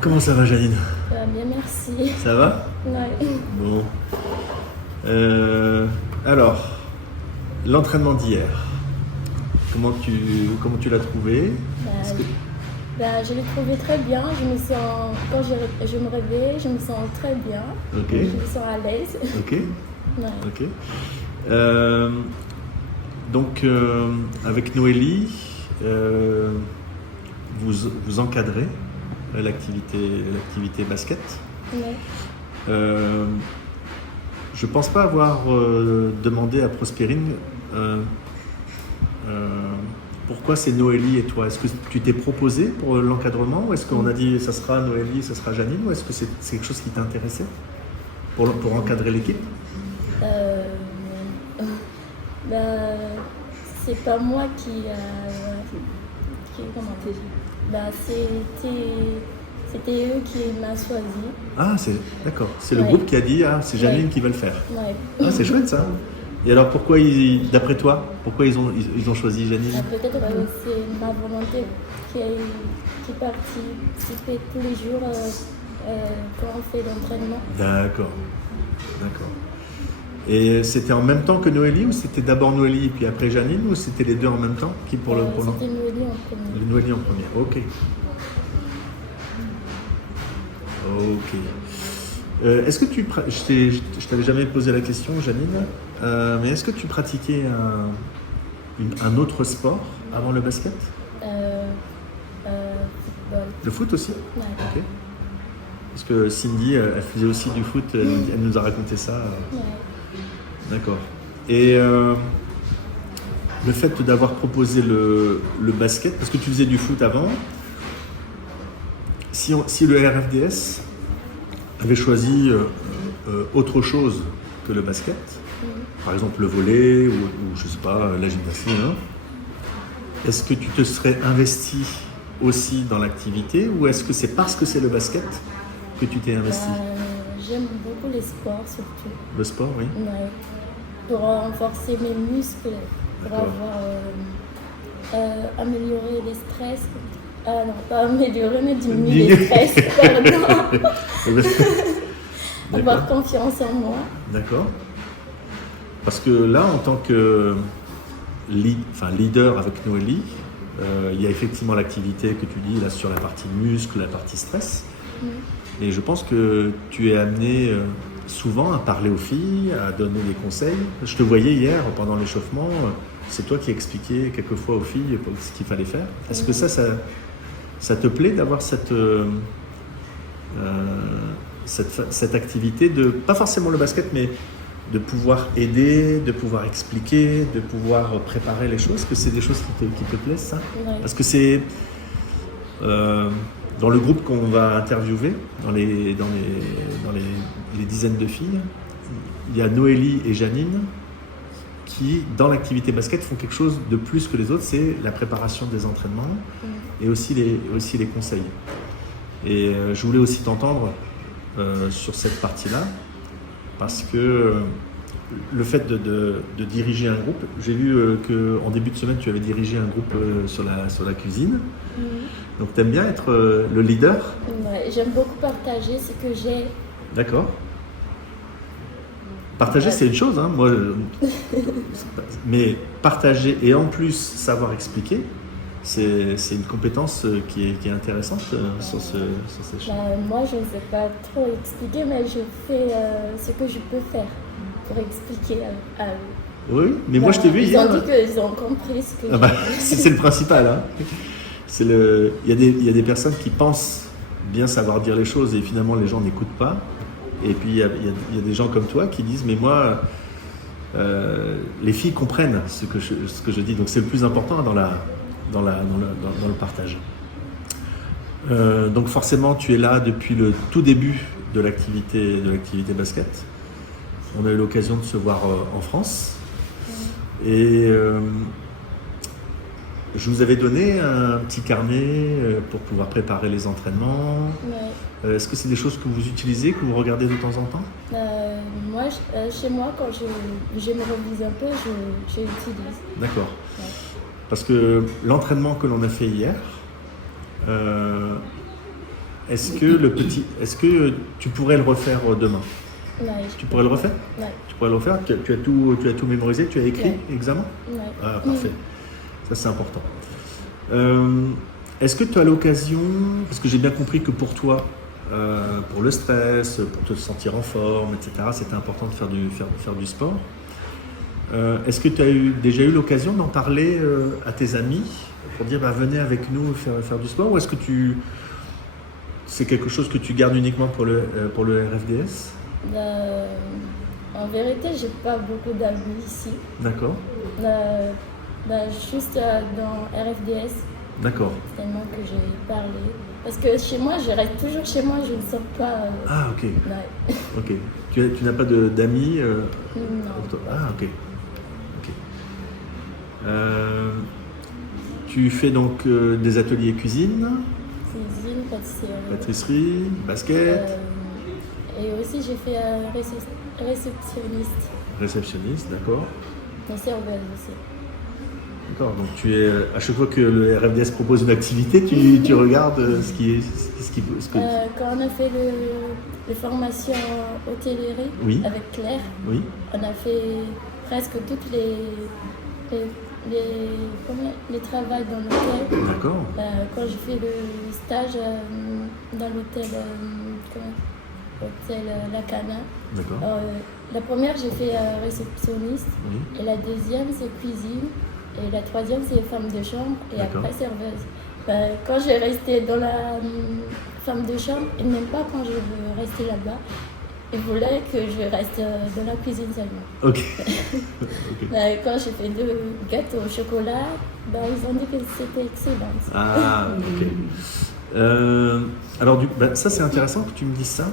Comment ça va, Janine? Bien, merci. Ça va? Ouais. Bon. Alors, l'entraînement d'hier, comment tu l'as trouvé? Est-ce Bah, que... je l'ai trouvé très bien. Quand je me réveille, je me sens très bien. Ok, Je me sens à l'aise. ok, Ouais. ok. Euh, donc, avec Noélie, vous encadrez l'activité basket. Ouais. Euh, je pense pas avoir demandé à Prospérine euh, pourquoi c'est Noélie et toi. Est-ce que tu t'es proposé pour l'encadrement ou est-ce qu'on a dit ça sera Noélie, ça sera Janine ou est-ce que c'est quelque chose qui t'intéressait pour encadrer l'équipe? Euh, bah, c'est pas moi comment dire. C'était eux qui m'ont choisi. Ah, d'accord. C'est le Ouais. groupe qui a dit ah, c'est Janine Ouais. qui va le faire. Ouais. Ah, c'est chouette ça. Et alors pourquoi d'après toi, pourquoi ils ont choisi Janine? Peut-être c'est ma volonté qui participe tous les jours quand on fait l'entraînement. D'accord, d'accord. Et c'était en même temps que Noélie ou c'était d'abord Noélie et puis après Janine ou c'était les deux en même temps qui C'était Noélie en premier. le Noélie en premier. Ok. Ok. Est-ce que je t'avais jamais posé la question, Janine, mais est-ce que tu pratiquais un autre sport avant le basket? Euh, Football. Le foot aussi? Ouais. Ok. Parce que Cindy, elle faisait aussi du foot, elle nous a raconté ça. Ouais. D'accord. Et le fait d'avoir proposé le basket, parce que tu faisais du foot avant, si le RFDS avait choisi autre chose que le basket, par exemple le volley ou je sais pas, la gymnastique, hein, est-ce que tu te serais investi aussi dans l'activité ou est-ce que c'est parce que c'est le basket que tu t'es investi? J'aime beaucoup les sports surtout. Le sport, oui. Ouais. Pour renforcer mes muscles, pour D'accord. améliorer les stress. Ah non, pas améliorer, mais diminuer les stress. Pardon. Avoir D'accord. confiance en moi. D'accord. Parce que là, en tant que leader avec Noélie, il y a effectivement l'activité que tu dis là sur la partie muscle, la partie stress. Et je pense que tu es amené souvent à parler aux filles, à donner des conseils. Je te voyais hier pendant l'échauffement, c'est toi qui expliquais quelquefois aux filles ce qu'il fallait faire. Est-ce que ça te plaît d'avoir cette activité de, pas forcément le basket, mais de pouvoir aider, de pouvoir expliquer, de pouvoir préparer les choses? Est-ce que c'est des choses qui te plaisent, ça? Ouais. Parce que c'est dans le groupe qu'on va interviewer, dans les dizaines de filles, il y a Noélie et Janine qui, dans l'activité basket, font quelque chose de plus que les autres, c'est la préparation des entraînements et aussi les conseils. Et je voulais aussi t'entendre sur cette partie-là, parce que le fait de diriger un groupe, j'ai vu qu'en début de semaine, tu avais dirigé un groupe sur la cuisine. Donc tu aimes bien être le leader? Ouais, j'aime beaucoup partager ce que j'ai. D'accord. Partager, c'est une chose, hein, moi, mais partager et en plus savoir expliquer, c'est une compétence qui est intéressante sur ces choses. Moi, je ne sais pas trop expliquer, mais je fais ce que je peux faire pour expliquer à eux. Oui, mais moi je t'ai vu ils hier. Ils ont dit qu'ils ont compris ce que c'est le principal. Hein. Il y a des personnes qui pensent bien savoir dire les choses et finalement les gens n'écoutent pas. Et puis il y a des gens comme toi qui disent mais moi les filles comprennent ce que je dis, donc c'est le plus important dans le partage. Donc forcément tu es là depuis le tout début de l'activité basket. On a eu l'occasion de se voir en France et je vous avais donné un petit carnet pour pouvoir préparer les entraînements. Ouais. Est-ce que c'est des choses que vous utilisez, que vous regardez de temps en temps? Moi, chez moi, quand je me revise un peu, j'utilise. D'accord. Ouais. Parce que l'entraînement que l'on a fait hier, est-ce que tu pourrais le refaire demain? Ouais, Tu pourrais le refaire? Ouais. Tu pourrais le refaire? Tu as tout mémorisé? Tu as écrit examen? Ouais. Ah, parfait. Ça, c'est important. Est-ce que tu as l'occasion, parce que j'ai bien compris que pour toi, pour le stress, pour te sentir en forme, etc., c'était important de faire du sport. Est-ce que tu as déjà eu l'occasion d'en parler à tes amis pour dire venez avec nous faire du sport, ou est-ce que c'est quelque chose que tu gardes uniquement pour le RFDS? En vérité, j'ai pas beaucoup d'amis ici. D'accord. Juste dans RFDS. D'accord. Tellement que j'ai parlé. Parce que chez moi, je reste toujours chez moi, je ne sors pas. Ah, ok. Ouais. Ok. Tu n'as pas d'amis Non. Ah, ok. Tu fais donc des ateliers cuisine, Cuisine, pâtisserie, basket. Et aussi, j'ai fait réceptionniste. Réceptionniste, d'accord. Et serveuse aussi. D'accord, donc à chaque fois que le RFDS propose une activité, tu regardes ce qui est. Quand on a fait les formations hôtellerie avec Claire, on a fait presque toutes les travaux dans l'hôtel. D'accord. Quand j'ai fait le stage dans l'hôtel La Cana, la première j'ai fait réceptionniste, et la deuxième c'est cuisine, et la troisième c'est femme de chambre, et après serveuse. Quand j'ai resté dans la femme de chambre, ils n'aiment pas quand je veux rester là-bas. Ils voulaient que je reste dans la cuisine seulement. Ok. Quand j'ai fait 2 gâteaux au chocolat, ils ont dit que c'était excellent. Ah, ok. Alors, ça c'est intéressant que tu me dises ça,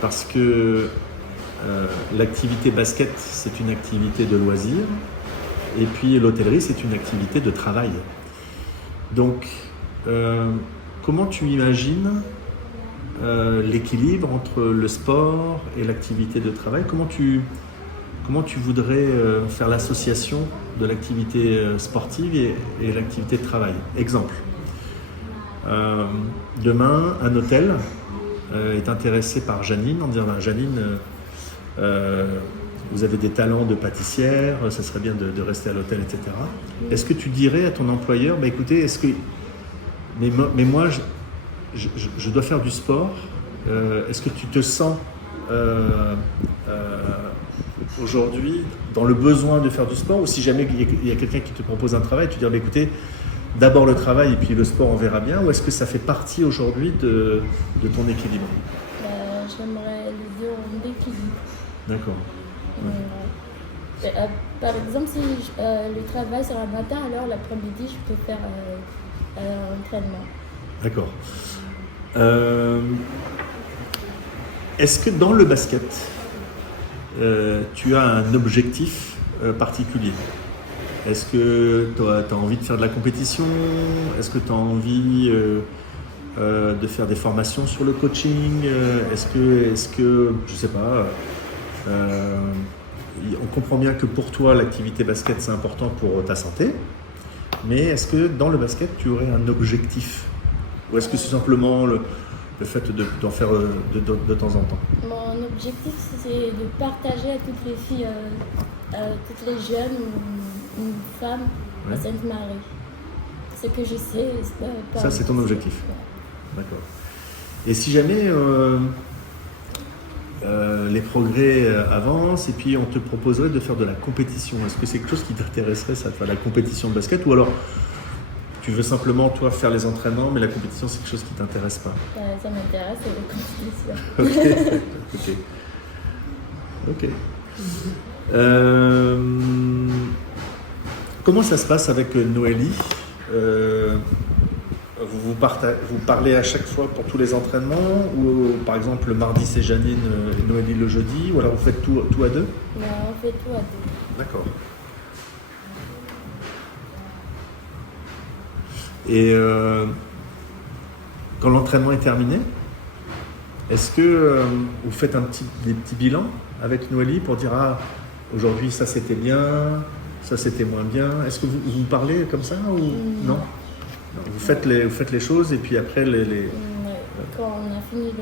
parce que l'activité basket, c'est une activité de loisir, et puis l'hôtellerie, c'est une activité de travail. Donc, comment tu imagines l'équilibre entre le sport et l'activité de travail? Comment tu voudrais faire l'association de l'activité sportive et l'activité de travail? Exemple, demain, un hôtel est intéressé par Janine en disant Janine, vous avez des talents de pâtissière, ça serait bien de rester à l'hôtel, etc. Est-ce que tu dirais à ton employeur, écoutez, mais moi, je dois faire du sport, est-ce que tu te sens aujourd'hui dans le besoin de faire du sport, ou si jamais il y a quelqu'un qui te propose un travail, tu dis écoutez, d'abord le travail et puis le sport on verra bien, ou est-ce que ça fait partie aujourd'hui de ton équilibre? J'aimerais le dire en équilibre. D'accord. Par exemple, si le travail sera le matin, alors l'après-midi je peux faire l'entraînement. D'accord. Est-ce que dans le basket, tu as un objectif particulier? Est-ce que tu as envie de faire de la compétition? Est-ce que tu as envie de faire des formations sur le coaching? Est-ce que je sais pas, on comprend bien que pour toi l'activité basket c'est important pour ta santé, mais est-ce que dans le basket tu aurais un objectif? Ou est-ce que c'est simplement le fait d'en faire de temps en temps? Mon objectif, c'est de partager à toutes les filles, toutes les jeunes ou une femme à Sainte-Marie. Ce que je sais. Ça, c'est ton objectif. Ouais. D'accord. Et si jamais les progrès avancent et puis on te proposerait de faire de la compétition, est-ce que c'est quelque chose qui t'intéresserait, ça, de faire de la compétition de basket, ou alors tu veux simplement, toi, faire les entraînements, mais la compétition, c'est quelque chose qui ne t'intéresse pas? Ça m'intéresse, c'est la compétition. Ok. Comment ça se passe avec Noélie? Vous parlez à chaque fois pour tous les entraînements, ou par exemple le mardi c'est Janine et Noélie le jeudi, ou alors vous faites tout à deux? Non, on fait tout à deux. D'accord. Et quand l'entraînement est terminé, est-ce que vous faites des petits bilans avec Noélie pour dire aujourd'hui ça c'était bien, ça c'était moins bien? Est-ce que vous parlez comme ça ou non? Vous faites les choses et puis après quand on a fini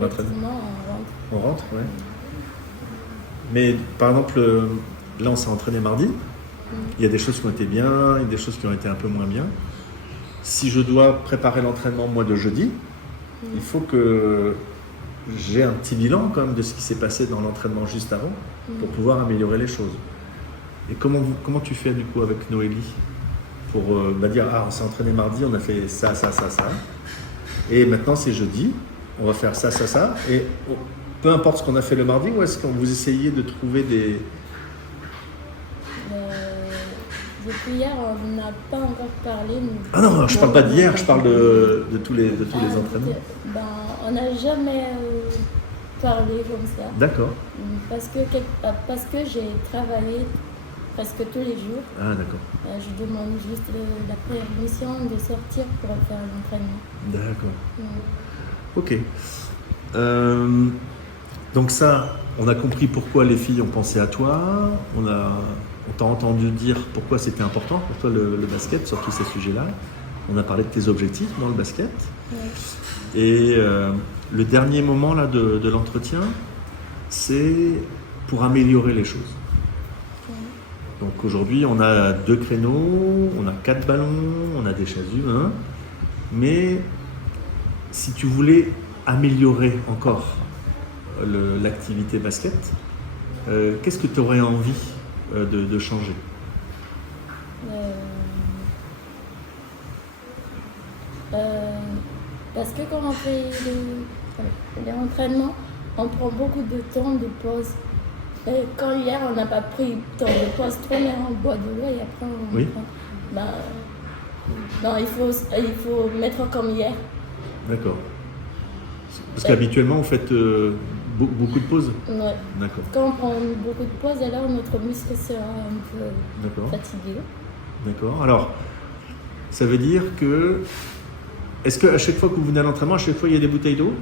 l'entraînement, on rentre. On rentre, ouais. Mais par exemple, là on s'est entraîné mardi. Il y a des choses qui ont été bien, il y a des choses qui ont été un peu moins bien. Si je dois préparer l'entraînement moi de jeudi, il faut que j'ai un petit bilan quand même de ce qui s'est passé dans l'entraînement juste avant pour pouvoir améliorer les choses. Et comment tu fais du coup avec Noélie pour dire on s'est entraîné mardi, on a fait ça, et maintenant c'est jeudi, on va faire ça, et peu importe ce qu'on a fait le mardi, ou est-ce que vous essayez de trouver des... Depuis hier, on n'a pas encore parlé. Ah non, je parle pas d'hier, je parle de tous les entraînements. On n'a jamais parlé comme ça. D'accord. Parce que j'ai travaillé presque tous les jours. Ah d'accord. Je demande juste la permission de sortir pour faire l'entraînement. D'accord. Ok. Donc ça, on a compris pourquoi les filles ont pensé à toi. On t'a entendu dire pourquoi c'était important pour toi le basket, sur tous ces sujets-là. On a parlé de tes objectifs dans le basket. Ouais. Et le dernier moment là, de l'entretien, c'est pour améliorer les choses. Ouais. Donc aujourd'hui, on a 2 créneaux, on a 4 ballons, on a des chaises humains. Mais si tu voulais améliorer encore l'activité basket, qu'est-ce que tu aurais envie de changer? Parce que quand on fait l'entraînement, on prend beaucoup de temps de pause. Et quand hier on n'a pas pris de temps de pause, on boit de l'eau et après on prend. Non, il faut mettre comme hier. D'accord. Parce qu'habituellement vous faites beaucoup de pauses? Oui. D'accord. Quand on prend beaucoup de pauses, alors notre muscle sera un peu fatigué. D'accord. Alors, ça veut dire que... Est-ce qu'à chaque fois que vous venez à l'entraînement, à chaque fois il y a des bouteilles d'eau?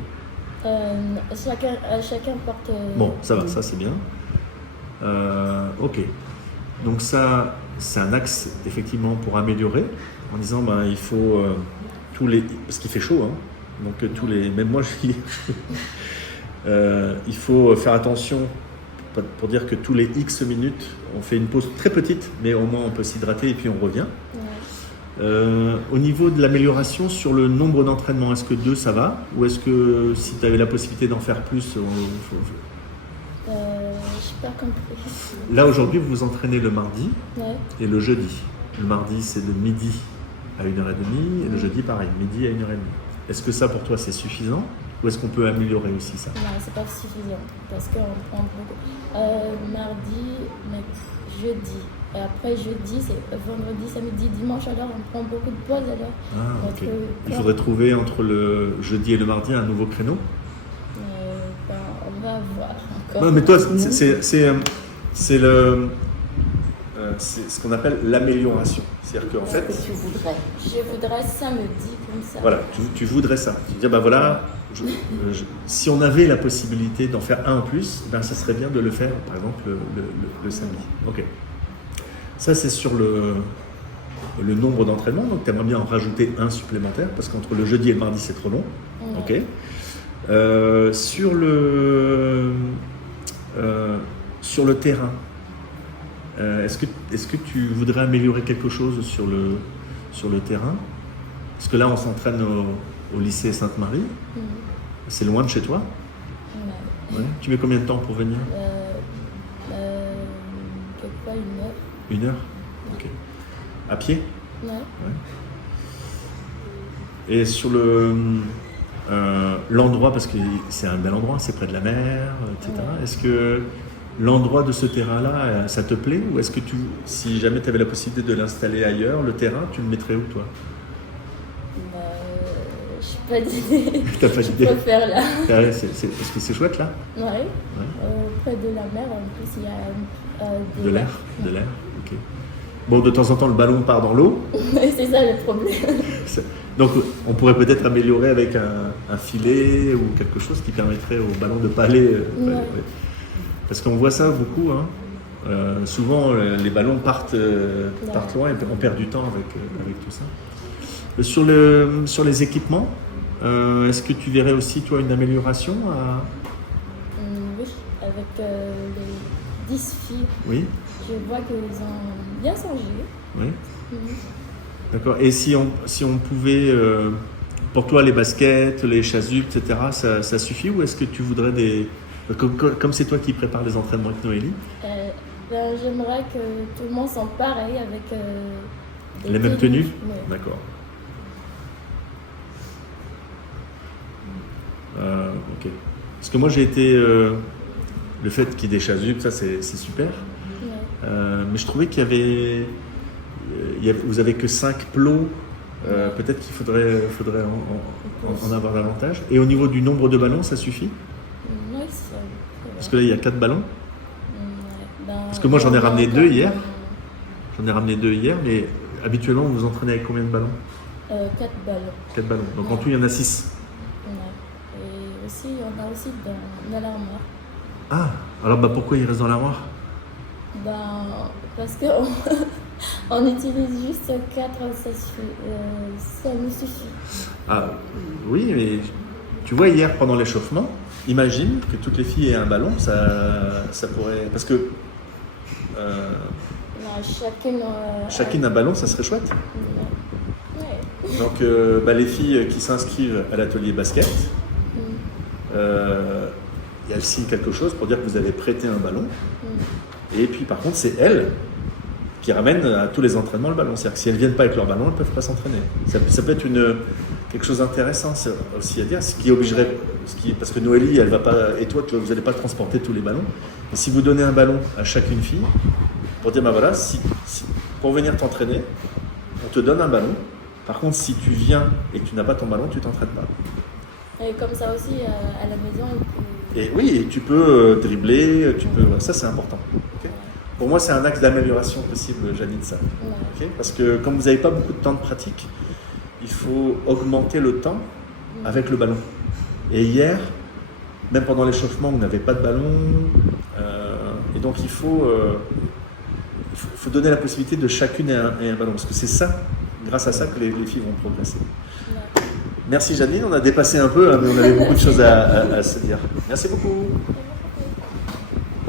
Chacun porte... Bon, ça va, ça c'est bien. Ok. Donc ça, c'est un axe effectivement pour améliorer, en disant il faut tous les... Parce qu'il fait chaud, hein. Donc tous les... Même moi, je dis... il faut faire attention pour dire que tous les X minutes, on fait une pause très petite, mais au moins on peut s'hydrater et puis on revient. Ouais. Au niveau de l'amélioration sur le nombre d'entraînements, est-ce que 2 ça va? Ou est-ce que si tu avais la possibilité d'en faire plus, je n'ai pas compris. Là aujourd'hui vous vous entraînez le mardi et le jeudi. Le mardi c'est de midi à 1h30 et le jeudi pareil, midi à 1h30. Est-ce que ça pour toi c'est suffisant? Ou est-ce qu'on peut améliorer aussi ça? Non, c'est pas suffisant parce qu'on prend beaucoup. Mardi, jeudi. Et après jeudi, c'est vendredi, samedi, dimanche. Alors on prend beaucoup de pauses. Alors. Ah, ok. Il faudrait trouver entre le jeudi et le mardi un nouveau créneau? On va voir encore. Non, mais toi, c'est ce qu'on appelle l'amélioration. C'est-à-dire qu'en fait... Que tu voudrais. Je voudrais samedi comme ça. Voilà, tu voudrais ça. Tu dis, voilà... si on avait la possibilité d'en faire un en plus, ça serait bien de le faire, par exemple, le samedi. Ok. Ça, c'est sur le nombre d'entraînements. Donc, tu aimerais bien en rajouter un supplémentaire, parce qu'entre le jeudi et le mardi, c'est trop long. Ok. Sur le terrain, est-ce que tu voudrais améliorer quelque chose sur le terrain? Parce que là, on s'entraîne au lycée Sainte-Marie. C'est loin de chez toi? Ouais. Tu mets combien de temps pour venir? Quelquefois 1 heure. 1 heure? Ok. À pied? Ouais. Et sur l'endroit, parce que c'est un bel endroit, c'est près de la mer, etc. Ouais. Est-ce que l'endroit de ce terrain-là, ça te plaît? Ou est-ce que si jamais tu avais la possibilité de l'installer ailleurs, le terrain, tu le mettrais où toi? Je n'ai pas d'idée. T'as pas d'idée? Je préfère là. Est-ce que c'est chouette là? Oui. Près de la mer, en plus, il y a de l'air. De l'air, ok. Bon, de temps en temps, le ballon part dans l'eau. C'est ça le problème. Donc, on pourrait peut-être améliorer avec un filet ou quelque chose qui permettrait au ballon de pas aller. Parce qu'on voit ça beaucoup, hein. Souvent, les ballons partent loin et on perd du temps avec tout ça. Sur les équipements, est-ce que tu verrais aussi, toi, une amélioration Oui, avec les 10 filles. Oui. Je vois qu'ils ont bien changé. Oui. D'accord. Et si on pouvait, pour toi, les baskets, les chasubles, etc., ça suffit, ou est-ce que tu voudrais comme c'est toi qui prépares les entraînements avec Noélie? J'aimerais que tout le monde soit pareil avec les mêmes tenues. Oui. D'accord. Ok. Parce que moi j'ai été le fait qu'il y ait des chasubles, ça c'est super. Ouais. Mais je trouvais qu'il y avait, vous avez que 5 plots. Peut-être qu'il faudrait en avoir davantage. Et au niveau du nombre de ballons, ça suffit? Oui, ça. Parce que là il y a 4 ballons. Parce que moi j'en ai ramené 2 hier. Mais habituellement vous vous entraînez avec combien de ballons? 4 ballons. 4 ballons. Donc en tout il y en a 6. Et aussi, on a aussi dans l'armoire. Ah, alors pourquoi il reste dans l'armoire? Parce que on utilise juste 4, ça nous suffit. Ah oui, mais tu vois, hier pendant l'échauffement, imagine que toutes les filles aient un ballon, ça pourrait... Parce que chacune un ballon, ça serait chouette. Ouais. Donc les filles qui s'inscrivent à l'atelier basket, elles signent quelque chose pour dire que vous avez prêté un ballon. Et puis par contre, c'est elles qui ramènent à tous les entraînements le ballon. C'est-à-dire que si elles ne viennent pas avec leur ballon, elles ne peuvent pas s'entraîner. Ça peut être quelque chose d'intéressant aussi à dire, ce qui obligerait, parce que Noélie, elle va pas, et toi, vous n'allez pas transporter tous les ballons. Et si vous donnez un ballon à chacune fille, pour dire, voilà, pour venir t'entraîner, on te donne un ballon. Par contre, si tu viens et que tu n'as pas ton ballon, tu ne t'entraînes pas. Et comme ça aussi, à la maison, Et oui, et tu peux dribbler, ça c'est important. Okay. Pour moi, c'est un axe d'amélioration possible, Janine, ça. Okay. Parce que comme vous n'avez pas beaucoup de temps de pratique, il faut augmenter le temps avec le ballon. Et hier, même pendant l'échauffement, on n'avait pas de ballon. Et donc il faut donner la possibilité de chacune ait un ballon. Parce que c'est ça, grâce à ça, que les filles vont progresser. Merci Janine, on a dépassé un peu, mais on avait beaucoup de choses à se dire. Merci beaucoup.